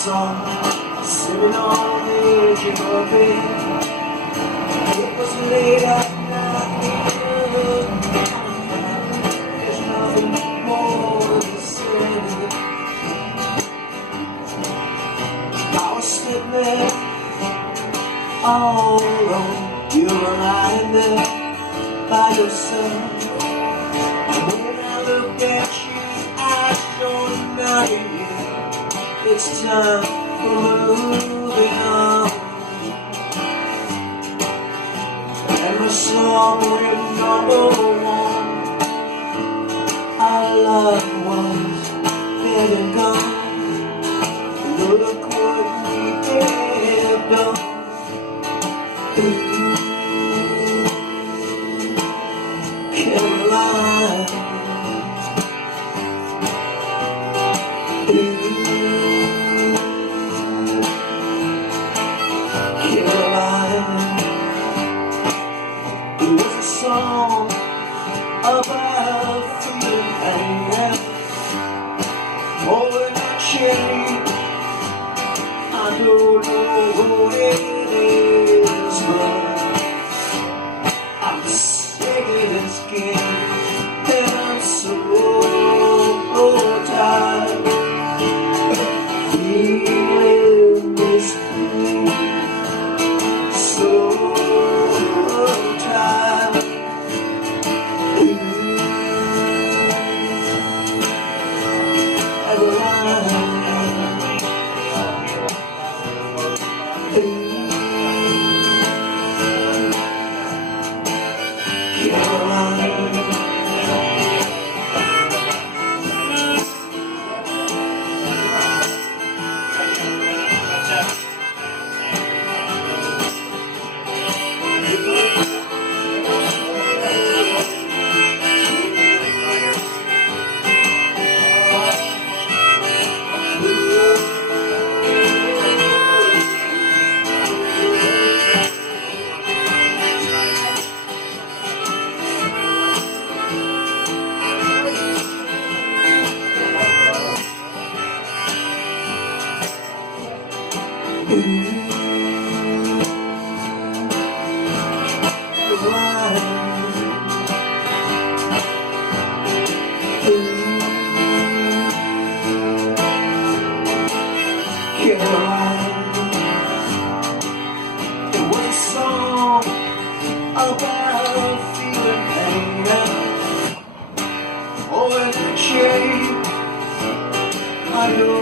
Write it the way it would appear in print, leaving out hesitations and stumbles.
song, sitting on the edge of a bed. It was late at night, there's nothing more to say. I was sitting there all alone, you were lying there by yourself. And when I look at you, I don't know you. It's time for moving on. And the song went #1. Our love was dead and gone. Look what we have done. Caroline, Caroline, it was a song about freedom and over the chain. I don't know what it is, but I'm sick of this game, and I'm so tired feeling this pain. So tired. About feeling pain over the chain. I know